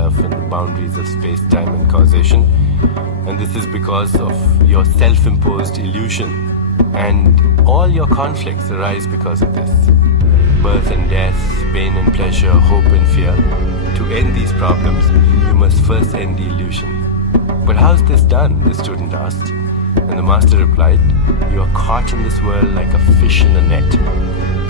yourself in the boundaries of space-time and causation. And this is because of your self-imposed illusion. And all your conflicts arise because of this. Birth and death, pain and pleasure, hope and fear. To end these problems, you must first end the illusion. But how's this done? The student asked. And the master replied, you are caught in this world like a fish in a net.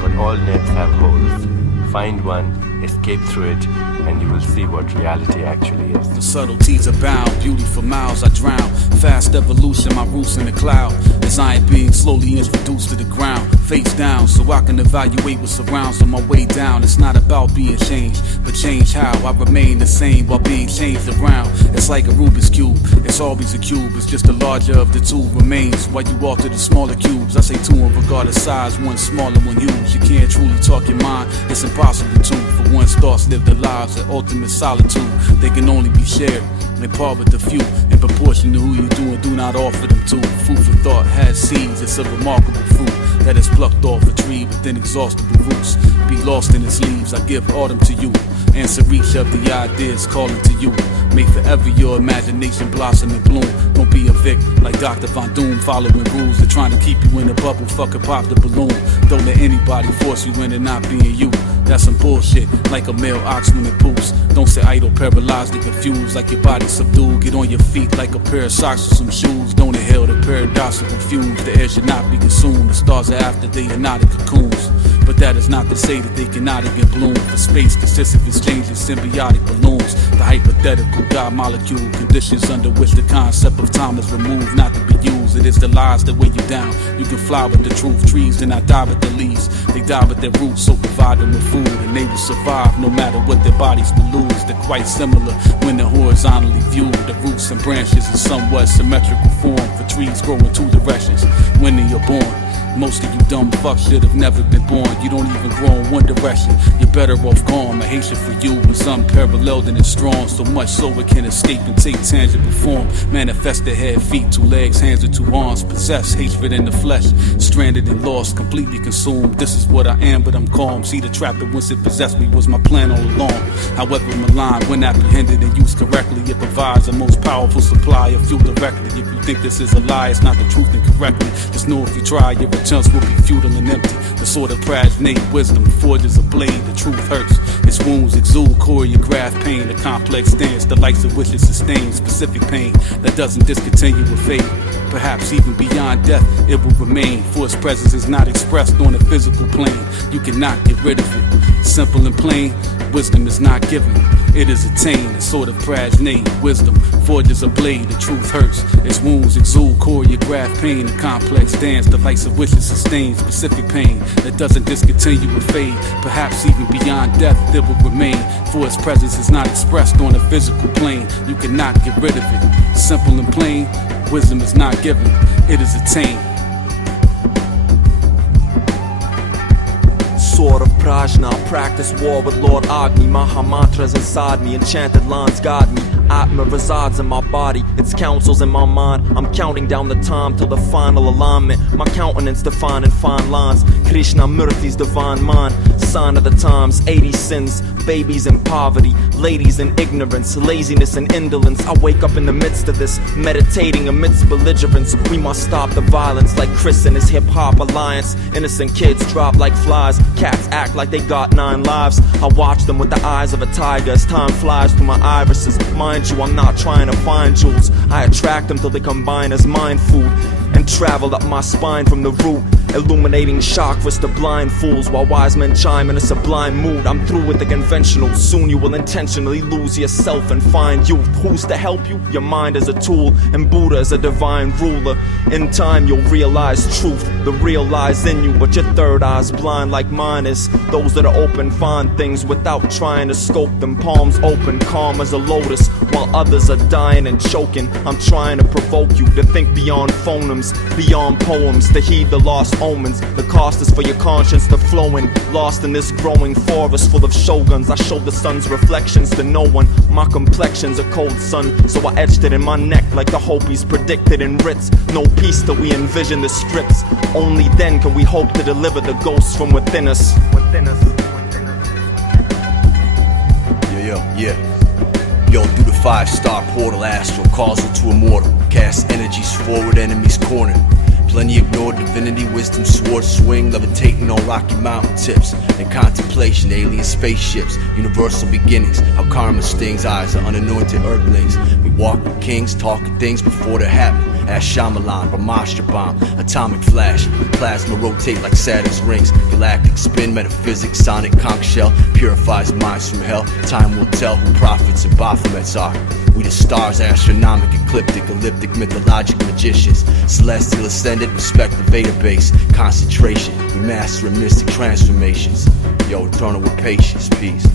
But all nets have holes. Find one, escape through it, and you will see what reality actually is. The subtleties abound, beauty for miles I drown. Fast evolution, my roots in the cloud. As I am being slowly introduced to the ground, face down, so I can evaluate what surrounds on my way down. It's not about being changed, but change how I remain the same while being changed around. It's like a Rubik's Cube, it's always a cube. It's just the larger of the two remains while you alter the smaller cubes. I say two in regard of size, one smaller, one huge. You can't truly talk your mind, it's impossible to. For one's thoughts live their lives at ultimate solitude. They can only be shared in part with the few, in proportion to who you do and do not offer them to. Food for thought has seeds, it's a remarkable fruit that is plucked off a tree with inexhaustible roots. Be lost in its leaves, I give autumn to you. Answer each of the ideas calling to you. May forever your imagination blossom and bloom. Don't be a vic like Dr. Von Doom, following rules. They're trying to keep you in a bubble, fucking pop the balloon. Don't let anybody force you into not being you. That's some bullshit, like a male ox when it poops. Don't sit idle, paralyzed and confused, like your body subdued. Get on your feet like a pair of socks or some shoes. Don't inhale the paradoxical fumes. The air should not be consumed. The stars are after, they are not in cocoons. But that is not to say that they cannot again bloom. For space consists of exchanging symbiotic balloons. The hypothetical God molecule conditions under which the concept of time is removed, not to be used. It is the lies that weigh you down. You can fly with the truth. Trees do not die with their leaves. They die with their roots, so provide them with food, and they will survive no matter what their bodies will lose. They're quite similar when they're horizontally viewed. The roots and branches in somewhat symmetrical form, for trees grow in two directions when they are born. Most of you dumb fucks should have never been born. You don't even grow in one direction, you're better off gone. My hatred for you is unparalleled and it's strong, so much so it can escape and take tangible form. Manifest the head, feet, 2 legs, hands and 2 arms. Possess hatred in the flesh, stranded and lost, completely consumed. This is what I am, but I'm calm. See, the trap that once it possessed me was my plan all along. However maligned, when apprehended and used correctly, it provides the most powerful supply of fuel directly. If you think this is a lie, it's not the truth incorrectly. Just know if you try, your returns will be futile and empty. The swordofprajna wisdom forges a blade, the truth hurts. Its wounds exude choreographed pain, a complex dance, the likes of which it sustains specific pain that doesn't discontinue with fate. Perhaps even beyond death it will remain, for its presence is not expressed on a physical plane. You cannot get rid of it. Simple and plain, wisdom is not given, it is attained. The swordofprajna wisdom forges a blade, the truth hurts. Its wounds exude choreographed pain, a complex dance, the likes of which it sustains specific pain that doesn't discontinue with fade. Perhaps even beyond death it will remain, for its presence is not expressed on a physical plane. You cannot get rid of it. Simple and plain, wisdom is not given, it is attained. Sword of Prajna, I practice war with Lord Agni. Maha mantras inside me, enchanted lines guide me. Atma resides in my body, its counsels in my mind. I'm counting down the time till the final alignment. My countenance defined in fine lines. Krishna Murthy's divine mind. Sign of the times, 80 sins. Babies in poverty, ladies in ignorance, laziness and indolence. I wake up in the midst of this, meditating amidst belligerence. We must stop the violence like Chris and his hip-hop alliance. Innocent kids drop like flies, cats act like they got 9 lives. I watch them with the eyes of a tiger as time flies through my irises. Mind you, I'm not trying to find jewels. I attract them till they combine as mind food and travel up my spine from the root, illuminating chakras to blind fools while wise men chime in a sublime mood. I'm through with the conventional. Soon you will intentionally lose yourself and find you. Who's to help you? Your mind is a tool and Buddha is a divine ruler. In time you'll realize truth. The real lies in you, but your third eye's blind like mine is. Those that are open find things without trying to scope them. Palms open, calm as a lotus, while others are dying and choking. I'm trying to provoke you to think beyond phonemes, beyond poems, to heed the lost omens. The cost is for your conscience to flowing, lost in this growing forest full of shoguns. I show the sun's reflections to no one. My complexion's a cold sun, so I etched it in my neck like the Hopis predicted in writs. No peace till we envision the strips. Only then can we hope to deliver the ghosts from within us. Yeah. Yo, through the 5-star portal, astral, causal to immortal. Cast energies forward, enemies corner. Plenty ignored divinity, wisdom, sword swing, levitating on rocky mountain tips. In contemplation, alien spaceships, universal beginnings. How karma stings eyes of unanointed earthlings. We walk with kings, talking things before they happen. Ash Shyamalan, Brahmastra bomb, atomic flash, plasma rotate like Saturn's rings. Galactic spin, metaphysics, sonic conch shell, purifies minds from hell. Time will tell who prophets and Baphomets are. We the stars, astronomic, ecliptic, elliptic, mythologic magicians. Celestial ascended, respect the Veda base. Concentration, we master mystic transformations. Yo, eternal with patience, peace.